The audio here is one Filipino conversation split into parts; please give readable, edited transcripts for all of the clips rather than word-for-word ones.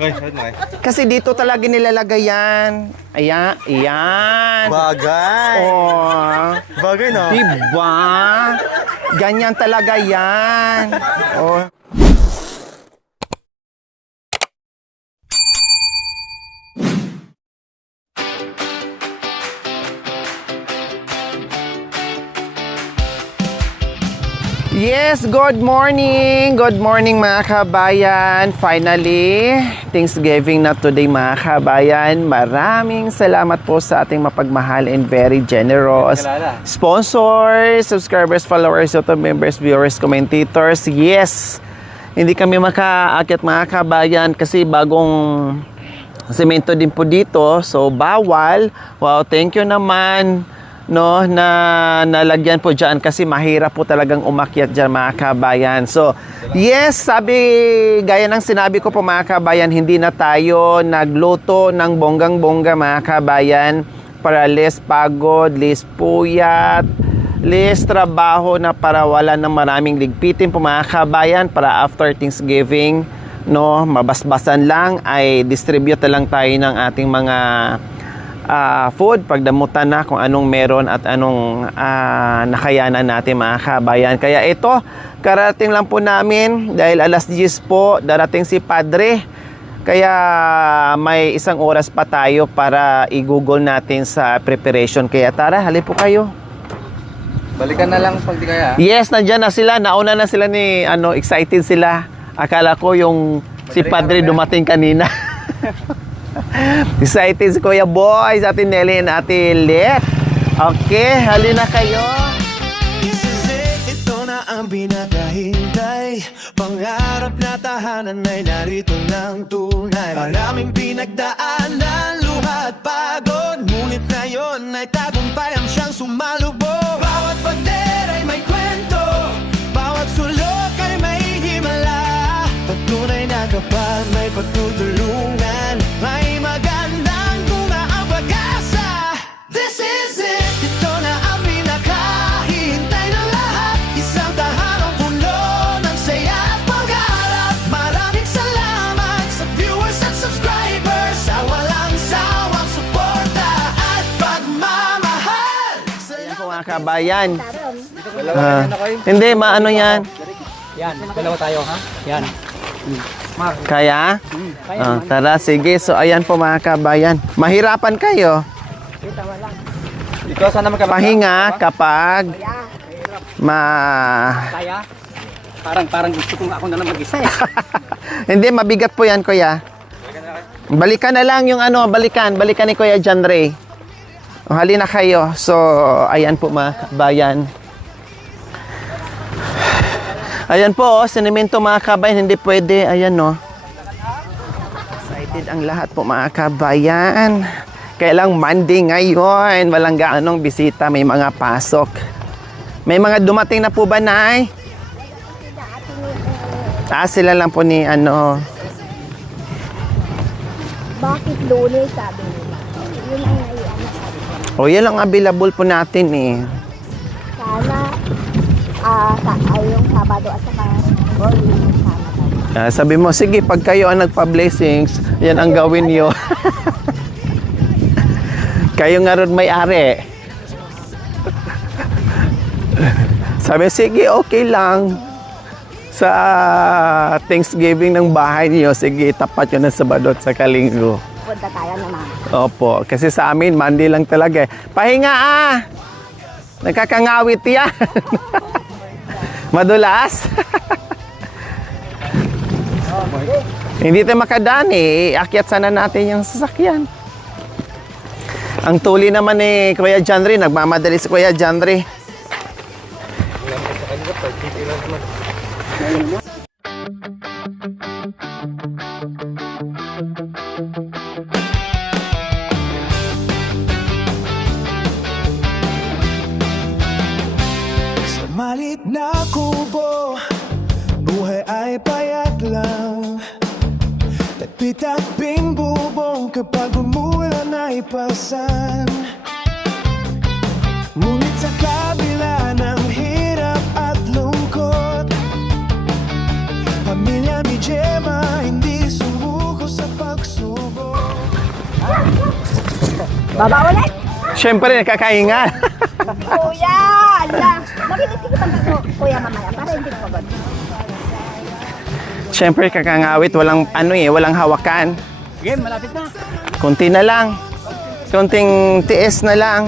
Ay, saan mo Kasi dito talaga nilalagay yan. Ayan, ayan. Bagay. Oh, Bagay na. diba? Ganyan talaga yan. Oh. Yes, good morning! Good morning mga kabayan! Finally, Thanksgiving na today mga kabayan. Maraming salamat po sa ating mapagmahal and very generous sponsors, subscribers, followers, YouTube members, viewers, commentators. Yes! Hindi kami makaakyat mga kabayan kasi bagong semento din po dito. So, bawal. Wow, thank you naman. No, na nalagyan po dyan kasi mahirap po talagang umakyat dyan mga kabayan. So, yes, gaya ng sinabi ko po mga kabayan, hindi na tayo nagluto ng bonggang-bongga mga kabayan para less pagod, less puyat, less trabaho na para wala ng maraming ligpitin po mga kabayan para after Thanksgiving, no, mabasbasan lang ay distribute lang tayo ng ating mga food, pagdamutan na kung anong meron at anong nakayanan natin mga kabayan. Kaya ito, karating lang po namin dahil alas 10 po darating si Padre. Kaya may isang oras pa tayo para i-google natin sa preparation. Kaya tara, halip po kayo. Balikan na lang pag di kaya. Yes, nandyan na sila. Nauna na sila ni excited sila. Akala ko yung si Padre dumating kanina. Excited si Kuya Boy, sa atin Nelly and Ate Let. Okay, halina kayo. This is it, ito na ang pinakahintay. Pangarap na tahanan ay narito ng tunay. Maraming pinagdaanan, luha at pagod. Ngunit ngayon ay tagumpayan siyang sumalubog. Bawat pader ay may kwento, bawat sulok ay may himala. Patunay na kapal may pagtutulungan, may magandang bunga ang pag-asa. This is it, ito na ang pinakahihintay ng lahat. Isang tahanang puno ng saya at pag-arap. Maraming salamat sa viewers at subscribers, sa walang sawang suporta at pagmamahal. Yan po mga kabayan. Dalawa na kayo. Hindi, maano yan? Yan, dalawa tayo ha. Yan. Kaya? Tara, sige. So, ayan po mga kabayan. Mahirapan kayo. Ikaw sana Pahinga kapag Kaya? Parang gusto kong ako na lang mag-isa eh. Hindi, mabigat po yan, kuya. Balikan na lang yung balikan ni Kuya John Ray. Halina kayo. So, ayan po mga kabayan. Ayan po, sinemento mga kabayan, hindi pwede. Ayan no. Excited ang lahat po mga kabayan. Kailang Monday ngayon, walang gaanong bisita, may mga pasok. May mga dumating na po ba, Nay? Sila lang po ni Bakit Lunes, sabi nila? Yun ang naiano. O, yan ang available po natin eh. Sana, yung Sabado at saka sana. Sabi mo, sige, pag kayo ang nagpa-blessings, yan ang gawin nyo. Kayo nga ron may-ari. Sabi, sige, okay lang. Sa Thanksgiving ng bahay niyo, sige, tapat yun ng Sabado at saka Linggo. Punta tayo naman. Opo, kasi sa amin, Monday lang talaga eh. Pahinga Nakakangawit yan. Madulas. Hindi tayo makadaan eh. Akyat sana natin yung sasakyan. Ang tuli naman ni Kuya John Ray. Nagmamadali si Kuya John Ray. Sa malit na kubo, buhay ay payat lang. Tagpi-takping bubong kapag umulan ay pasan. Ngunit sa kabila ng hirap at lungkot, pamilya ni Gemma hindi sumuko. Baba ulit. Siyempre, nakakahinga. Kuya! Ala! Bakit hindi kita dito, kuya, mamaya? Para hindi pagod. Siyempre, kakangawit. Walang, walang hawakan. Game, malapit na. Kunti na lang. Kunting tiis na lang.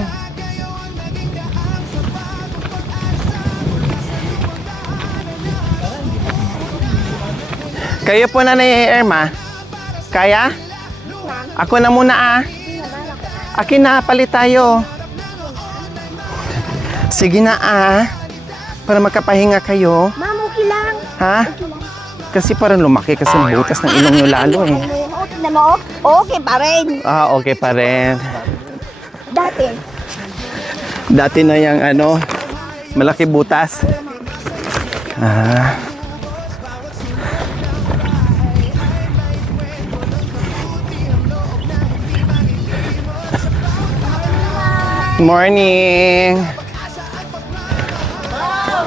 Kayo po na Irma. Kaya? Ako na muna Akin na, palit tayo. Sige na para makapahinga kayo. Ma'am, okay lang. Ha? Kasi parang lumaki kasi ang butas ng ilong nyo lalo eh. Tignan mo, okay pa rin. Okay pa rin. Dati. Dati na yung malaki butas. Morning.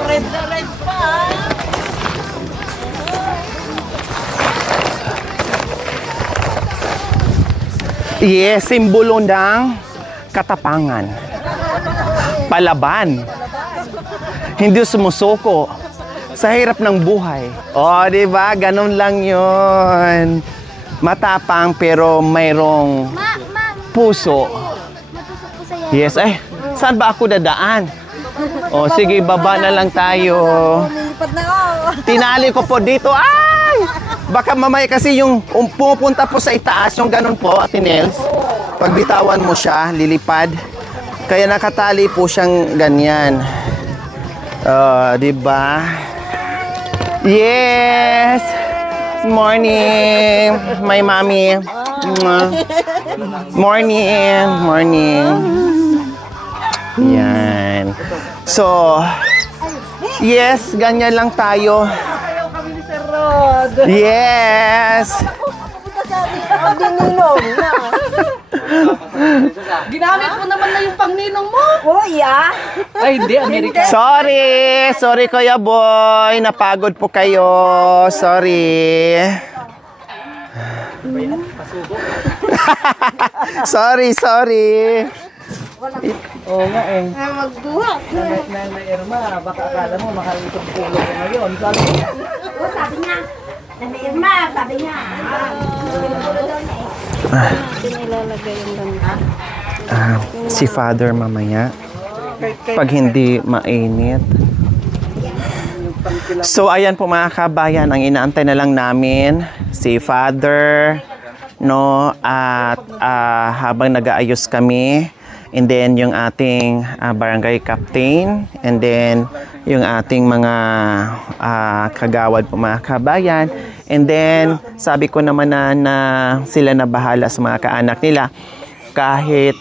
Red na red pa. Yes, simbolo ng katapangan. Palaban. Hindi sumusuko sa hirap ng buhay. Di ba? Ganun lang 'yon. Matapang pero mayroong puso. Yes, saan ba ako dadaan? Sige, baba na lang tayo. Nilipad na ako. Tinali ko po dito. Ay! Baka mamaya kasi yung pumupunta po sa itaas, yung ganun po, Ate Nels. Pag bitawan mo siya, lilipad. Kaya nakatali po siyang ganyan. Di ba? Yes! Morning, my mommy. Morning, morning. Yan. So, yes, ganyan lang tayo. Yes. Ninong na. Ginamit mo naman na yung pangninong mo. Kuya! Ay, hindi, Amerika. Sorry Kuya Boy, napagod po kayo. Sorry. sorry. Oo nga eh. Magbuhat. Na Irma, baka akala mo makalimutan pulo ko ngayon. Sabi niya. Sabi Irma, sabi niya. Si Father mamaya. Pag hindi mainit. So ayan po mga kabayan, ang inaantay na lang namin si Father, no, at habang nag-aayos kami, and then yung ating barangay captain, and then yung ating mga kagawad po mga kabayan, and then sabi ko naman na sila na bahala sa mga kaanak nila. Kahit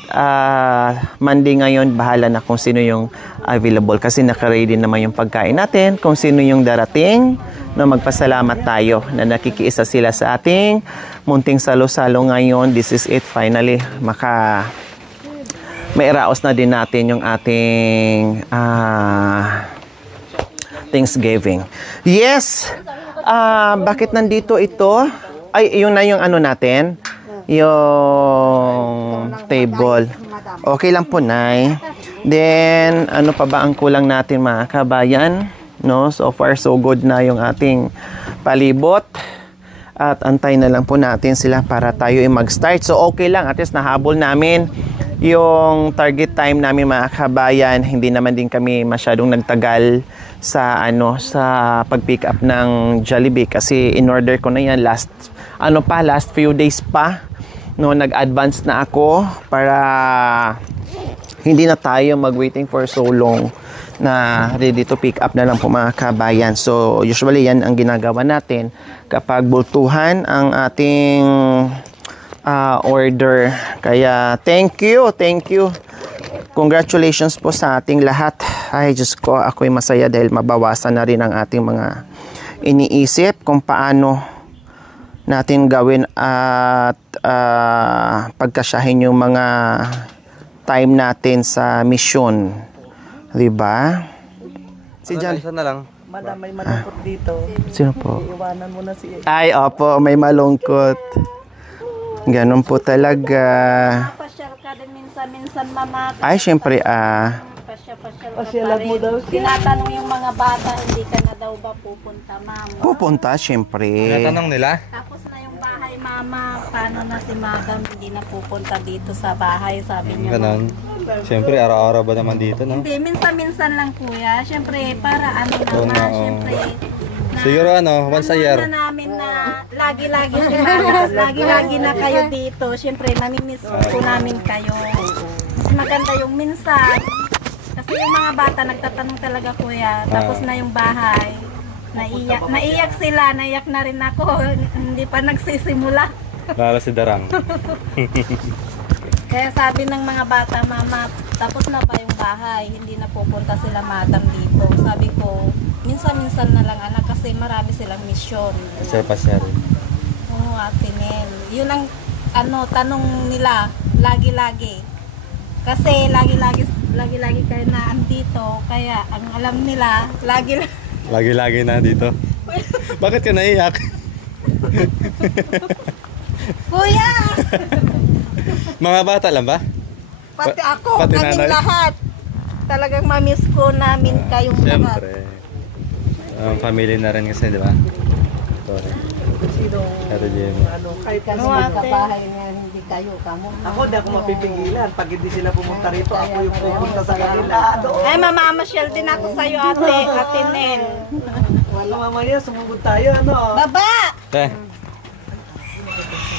Monday ngayon, bahala na kung sino yung available kasi naka-ready naman yung pagkain natin, kung sino yung darating. No, magpasalamat tayo na nakikiisa sila sa ating munting salo-salo ngayon. This is it, finally mairaos na din natin yung ating Thanksgiving. Yes! Bakit nandito ito? Ay, yun na yung natin. Yung table. Okay lang po, Nay. Then, ano pa ba ang kulang natin mga kabayan? No? So far, so good na yung ating palibot. At antay na lang po natin sila para tayo mag-start. So okay lang, at least nahabol namin yung target time namin mga kabayan. Hindi naman din kami masyadong nagtagal sa pag-pick up ng Jollibee kasi in order ko na yan last few days pa. No, nag-advance na ako para hindi na tayo mag-waiting for so long na ready to pick up na lang po mga kabayan. So, usually yan ang ginagawa natin kapag bultuhan ang ating order. Kaya, thank you. Congratulations po sa ating lahat. Ay, Diyos ko, ako'y masaya dahil mabawasan na rin ang ating mga iniisip kung paano natin gawin at pagkasyahin yung mga time natin sa mission. Diba? Si Jan. Isa na lang. Madam, may malungkot dito. Sino po? Iwanan mo na si Ay, opo, may malungkot. Ganun po talaga. Pasyal ka din minsan Minsan-minsan mama. Ay, syempre, Pasyalan mo daw siya. Tinatanong yung mga bata, hindi ka na daw ba pupunta, mama? pupunta, syempre. Tinatanong nila? Tapos na yung bahay, mama. Paano na si madam hindi na pupunta dito sa bahay, sabi niya. Ganon. Siyempre, araw-araw ba naman dito, no? Hindi, minsan-minsan lang kuya. Siyempre, para ano Oo naman, nga, oo. siyempre. Siguro once a year. Na namin na lagi-lagi si mama, lagi-lagi na kayo dito. Siyempre, namimiss po namin kayo. Mas maganda yung minsan. Kasi yung mga bata nagtatanong talaga kuya. Tapos na yung bahay. Naiyak sila, naiyak na rin ako. Hindi pa nagsisimula. Lalo si Darang. Kaya sabi ng mga bata, mama, tapos na ba yung bahay? Hindi na pupunta sila madam dito. Sabi ko, minsan-minsan na lang anak kasi marami silang misyon. Pasya rin. Oo, Ate Nel. Yun ang tanong nila, lagi-lagi. Kasi lagi-lagi kayo na andito. Kaya ang alam nila, lagi-lagi. Lagi-lagi na dito. Bakit ka naiyak? Kuya! Mga bata lang ba? Pati ako, pati kaming nanay. lahat. Talagang mamiss ko namin kayong lahat. Siyempre. Family na rin kasi, di ba? Sorry. Ate Jim. Kahit Kasi magkabahay nga hindi kayo, kamo. Ako, di ako mapipigilan. Pag hindi sila pumunta rito, ako yung pupunta sa kanila. Ay, mamamasyal din ako sa'yo, Ate Nel. Wala mamaya, sumugod tayo, ano? Baba!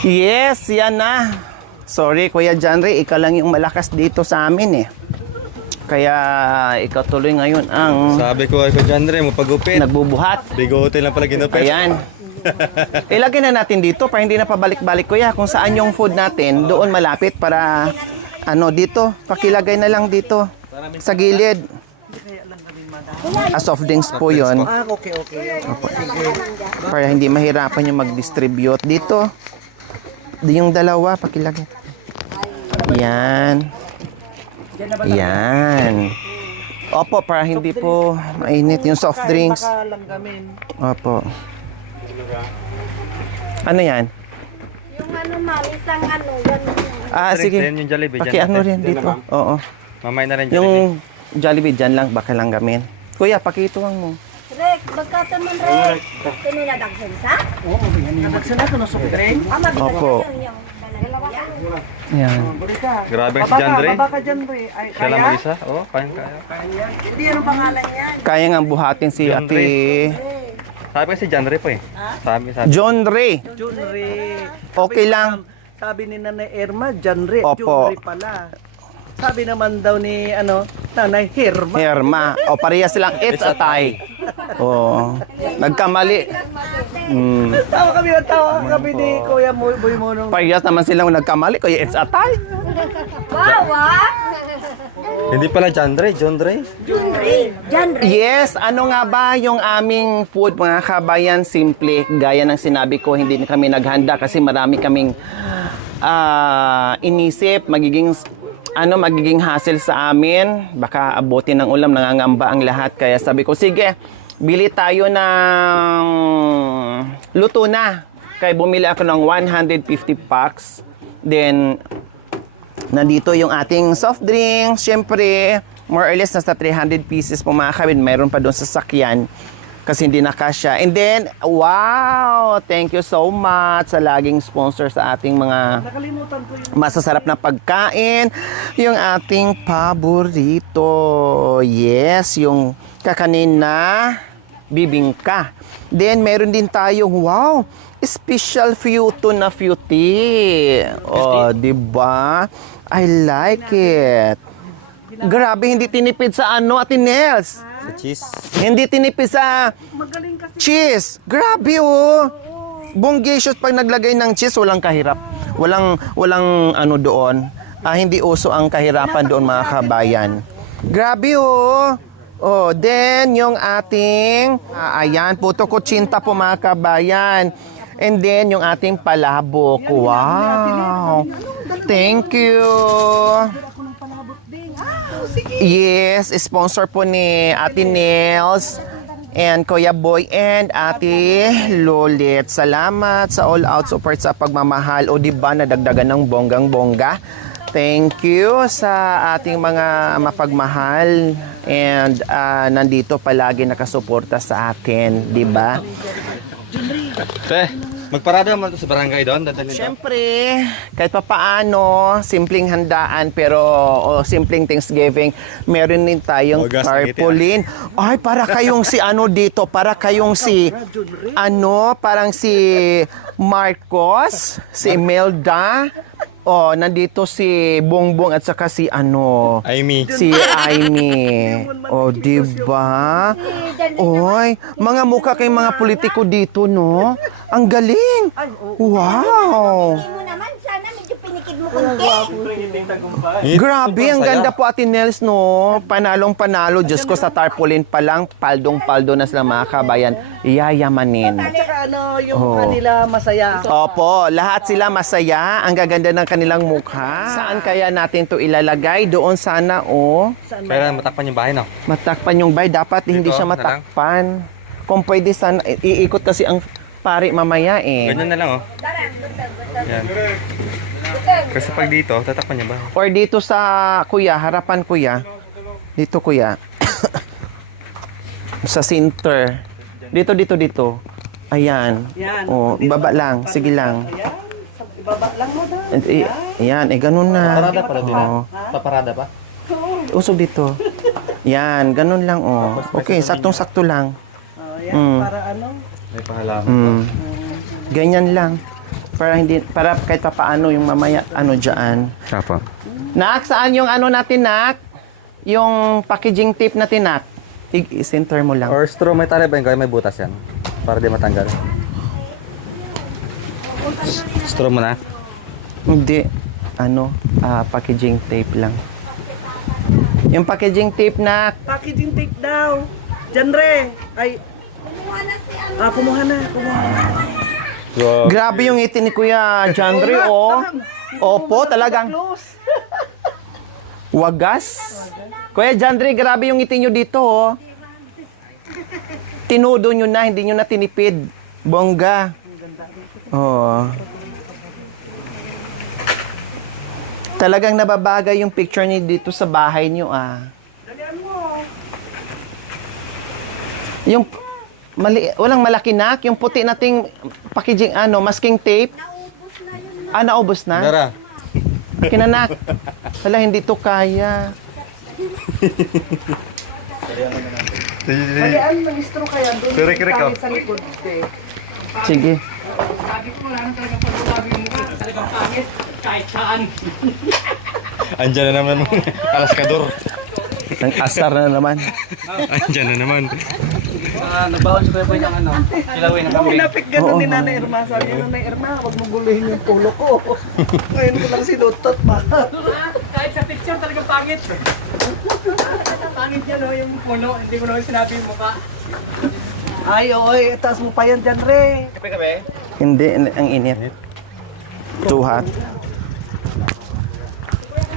Yes, yan na. Sorry, Kuya Janry, ikaw lang yung malakas dito sa amin eh. Kaya ikaw tuloy ngayon ang Sabi ko ay ko Jandre, mapagupit. nagbubuhat. Bigote lang pala ginupit. Ayan. Ilagay na natin dito para hindi na pabalik-balik, Kuya. Kung saan yung food natin, doon malapit para dito. Pakilagay na lang dito. Sa gilid. Soft drinks po yun. Okay. Para hindi mahirapan yung mag-distribute. Dito. Yung dalawa, pakilagay. Yan. Yan. Opo, para hindi po mainit yung soft drinks. Langgamin. Opo. Ano yan? Yung isang yan. Sige. Yung Jollibee. Paki-ano rin dito. Oo. Mamay na rin Jollibee. Yung Jollibee dyan lang, baka lang gamin. Kuya, pakituang mo. Rek, bagkatan man, Rek. Kininadagsin sa? Nagsana ko ng soft drink. Opo. Yan. Grabe si Jandre. Baba ka dyan, Re. Ay, Siya lang kaya? mag-isa. Oo, kaya. Hindi, anong pangalan yan? Kaya nga buhatin si John Ate Sabi kasi Jandre po eh. Sabi. John Ray. Jun Re. Okay lang. Sabi ni Nanay Irma, Jan Re. Opo. Jun Re pala. Sabi naman daw ni, Nanay Hirma. Herma. O pareha silang it's a tie. O. Nagkamali. Tawa kami ni Kuya Boy Monong. Parehas naman silang nagkamali. Kuya, it's a tie. Wow, Hindi pala Jandre, John Dre. Yes, ano nga ba yung aming food, mga kabayan? Simple, gaya ng sinabi ko, hindi kami naghanda kasi marami kaming inisip, magiging hassle sa amin. Baka abutin ng ulam, nangangamba ang lahat. Kaya sabi ko, sige, bili tayo ng luto na. Kaya bumili ako ng 150 packs. Then, nandito yung ating soft drinks. Siyempre, more or less nasa 300 pieces po mga kabin. Mayroon pa doon sa sakyan kasi hindi na kasya. And then, wow! Thank you so much sa laging sponsor sa ating mga Nakalimutan ko yung masasarap na pagkain. Yung ating paborito. Yes, yung kakanin na bibingka. Then, meron din tayong, wow! Special Futo na Futi. Oh, diba? I like it. Grabe, hindi tinipid sa Ate Nels. Sa cheese. Hindi tinipid sa cheese. Grabe, oh. Bonggesios pag naglagay ng cheese, walang kahirap. Walang doon. Hindi uso ang kahirapan doon, mga kabayan. Grabe, oh. Oh, then yung ating, ayan, puto kutsinta po mga kabayan. And then yung ating palabok. Wow. Thank you. Yes, sponsor po ni Ate Nels and Kuya Boy and Ate Lolit. Salamat sa all out support sa pagmamahal. O diba, nadagdagan ng bonggang-bongga Thank you sa ating mga mapagmahal and nandito palagi nakasuporta sa atin, di ba? Te, magparada naman to sa barangay doon. Dadalhin to. Siyempre, kahit pa paano, simpleng handaan pero simpleng Thanksgiving, meron din tayong Ogas, tarpaulin. Ay, para kayong si ano dito, para kayong si parang si Marcos, si Imelda, nandito si Bongbong at saka si Amy. si Amy. Diba? Oy, mga mukha kayong mga politiko dito, no? Ang galing! Wow! Hindi mo naman, sana medyo pinikid mo kunti. Grabe, ang ganda po, Ate Nels, no? Panalong-panalo. Diyos ko, sa tarpaulin pa lang, paldong-paldo na sila mga kabayan. Yayamanin. At saka yung kanila masaya. Opo, lahat sila masaya. Ang gaganda ng kanilang mukha. Saan kaya natin to ilalagay? Doon sana, Kaya matakpan yung bahay, no? matakpan yung bay. Dapat hindi Dito, siya na lang? matakpan. Kung pwede sana, iikot kasi ang pari mamaya Ganyan na lang, oh. Yan. Kasi pag dito, tatakpan yung bahay. Or dito sa, kuya, harapan kuya. Dito kuya. Sa center. Dito. Ayan. Yan. Baba lang. Sige lang. Ayan, ibaba lang mo daw. Ayan, ganun na. Parada pa din, Oo. Paparada pa? Usog dito. Yan, ganun lang, Okay, saktong-sakto lang. Yan, para May pahalaman. Ganyan lang. Para kahit pa paano yung mamaya, dyan. Apa. Nak, saan yung natin, Nak? Yung packaging tape natin, Nak. I-center mo lang. Or straw, may tali ba yun? Kaya may butas yan. Para di matanggal. Straw mo na. Hindi. Packaging tape lang. Yung packaging tape, Nak. packaging tape daw. Janre, ay, kumuha na. Grabe yung ngiti ni Kuya Jandre, Opo, talagang Close. wagas. Kuya Jandre, grabe yung ngiti nyo dito, Tinudo nyo na, hindi nyo na tinipid. Bongga. Talagang nababagay yung picture niyo dito sa bahay nyo, Yung walang malaki, Nak. Yung puti nating packaging, masking tape. Naubos na? Dara. Kinanak. Wala, hindi to kaya. Kayaan, mag-istro kaya doon. Sirik-sirik, tayo sa likod. Sige. Andyan na naman. Alaskador. Ang asar na naman. Andyan na naman. Pinapik ganun ni Nanay Irma. Sabi niya, Nanay Irma, huwag mong guluhin yung pulo ko. Ngayon ko lang sinutot, ma. Kahit sa picture talagang pangit. Pangit yan, yung puno. Hindi ko naman sinabi yung mukha. Ay, oy, taas mo pa yan dyan, Re. Kape-kape? Hindi, ang init. Too hot.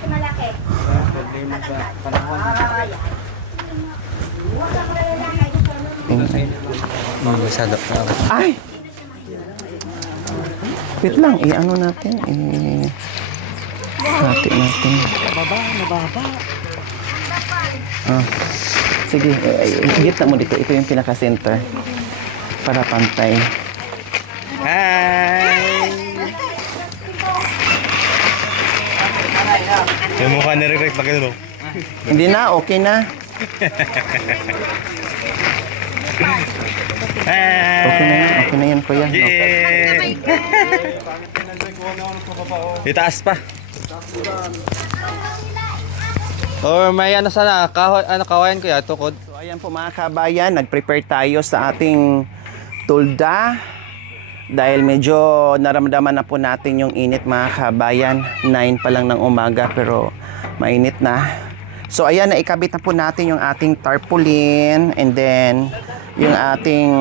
Malaki. Masyado. Ay! Wait lang, natin. Hati natin. Mababa. Sige, gitna mo dito. Ito yung pinaka-center. Para pantay. Hi! Yung mukha ni Rick pag ano. Hindi na, okay na. Okay na yan, kuya. Yay! Itaas pa. Or may sana, kawayan ko ya, tukod. So ayan po mga kabayan, nag-prepare tayo sa ating tulda. Dahil medyo naramdaman na po natin yung init mga kabayan. 9 pa lang ng umaga pero mainit na. So ayan, naikabit na po natin yung ating tarpaulin and then yung ating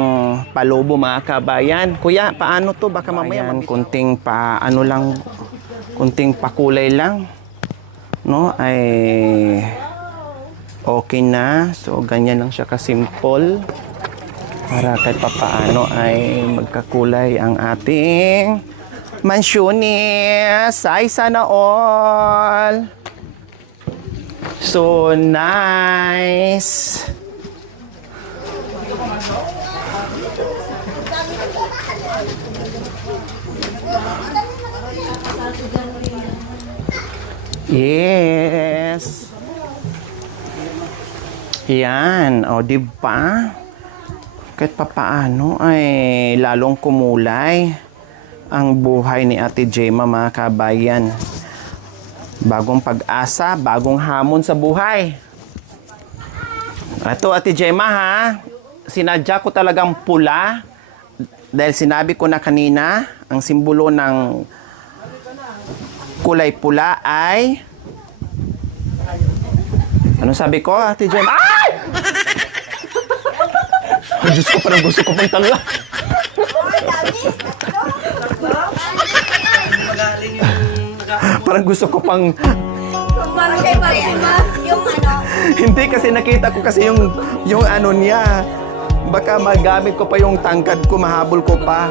palobo mga kabayan. Kuya, paano to? Baka mamaya kunting pakulay lang. No, ay okay na. So ganyan lang siya ka-simple. Para kahit papaano ay magkakulay ang ating Mansionis. Ay, sana all. So nice. Yes. Yan. O, diba? Kahit papaano ay lalong kumulay ang buhay ni Ate Jema, mga kabayan. Bagong pag-asa, bagong hamon sa buhay. Ito, Ate Jema, ha? Sinadya ko talagang pula dahil sinabi ko na kanina, ang simbolo ng kulay pula ay... Anong sabi ko, Ate Jema? Ay! Ay, Diyos ko, parang gusto ko pang tala. Parang gusto ko pang... Parang kay Mariama, yung ano. Hindi, kasi nakita ko kasi yung ano niya. Baka magamit ko pa yung tangkad ko, mahabol ko pa.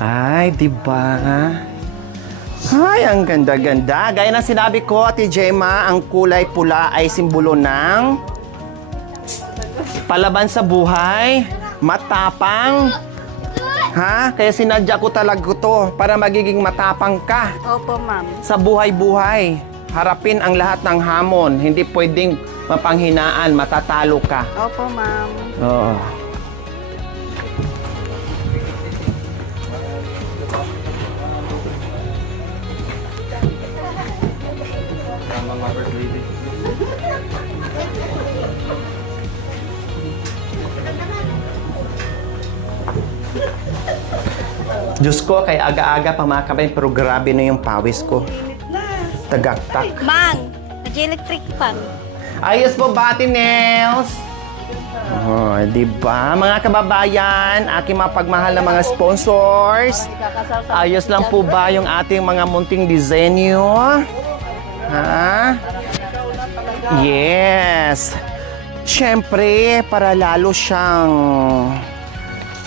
Ay, diba? Ay, ang ganda-ganda. Gaya ng sinabi ko, Ate Jema, ang kulay pula ay simbolo ng palaban sa buhay, matapang. Ha? Kaya sinadya ko talaga to para magiging matapang ka Opo, ma'am. sa buhay-buhay. Harapin ang lahat ng hamon. Hindi pwedeng mapanghinaan, matatalo ka. Opo, ma'am. Oo. Diyos ko, kay aga-aga pa mga kabayan, pero grabe na yung pawis ko. Tagaktak. Mang, nag-electric pan. Ayos po ba, Ate Nels? Oh, di ba? Mga kababayan, aking mapagmahal na mga sponsors. Ayos lang po ba yung ating mga munting disenyo? Ha? Yes. Siyempre, para lalo siyang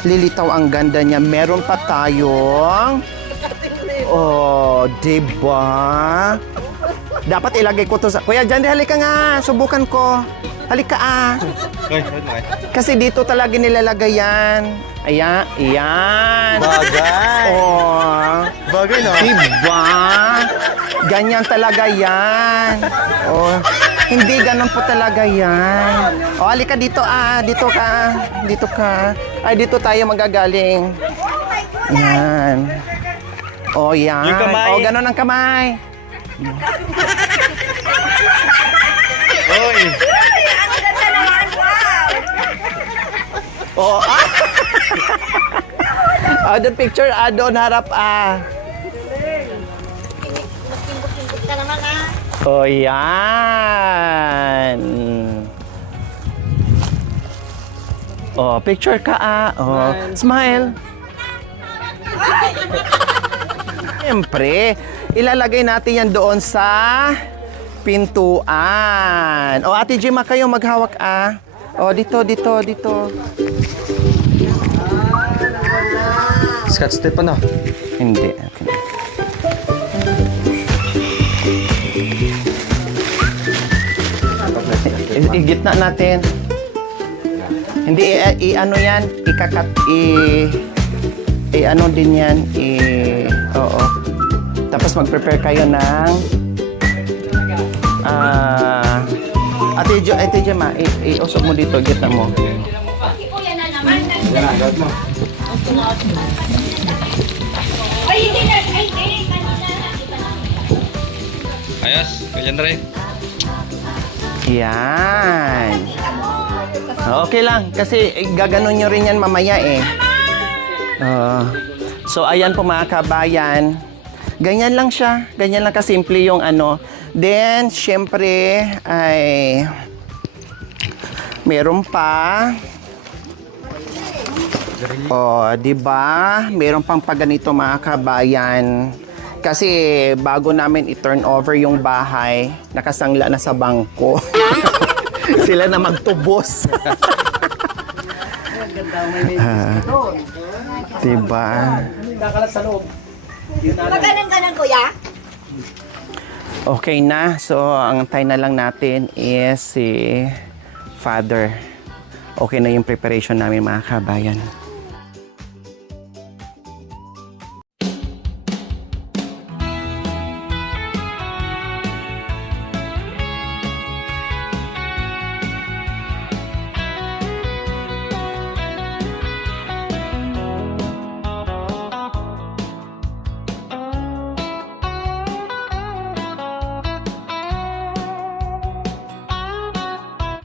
lilitaw ang ganda niya, meron pa tayong... Oh, diba? Dapat ilagay ko to sa... Kuya, Jandy, halika nga. Subukan ko. Halika Kasi dito talaga nilalagay yan. Ayan, iyan. Bagay. Oh. Bagay, no? Diba? Ganyan talaga yan. Oh. Hindi ganun po talaga yan. O, halika dito Dito ka. Dito ka. Ay, dito tayo magagaling. Yan. O, yan. Yung kamay. O, ganun ang kamay. Oy! Ang ganda naman, wow! O, the picture, doon harap, Pindot-pindot ka naman, O, yan. O, picture ka, O, smile. Siyempre, ilalagay natin yan doon sa pintuan. O, Ate Jema, kayo maghawak, O, dito. Scotch tape, ano? Hindi. Okay. Igitna natin. Hindi, i-ano yan, ikakat, ano din yan, oo. Tapos mag-prepare kayo ng, Ate Jema, iusok mo dito, gitna mo. Ayos, ganyan rin. Yan. Okay lang, kasi gaganon nyo rin yan mamaya so, ayan po mga kabayan. Ganyan lang siya. Ganyan lang kasimple yung ano. Then, syempre, ay meron pa. Di ba? Meron pang paganito mga kabayan. Kasi bago namin i-turn over yung bahay, nakasangla na sa bangko. Sila na magtubos. Doon. Diba? Kakalat sa loob. Maganan-ganan, kuya. Okay na. So, ang antay na lang natin is si Father. Okay na yung preparation namin mga kabayan.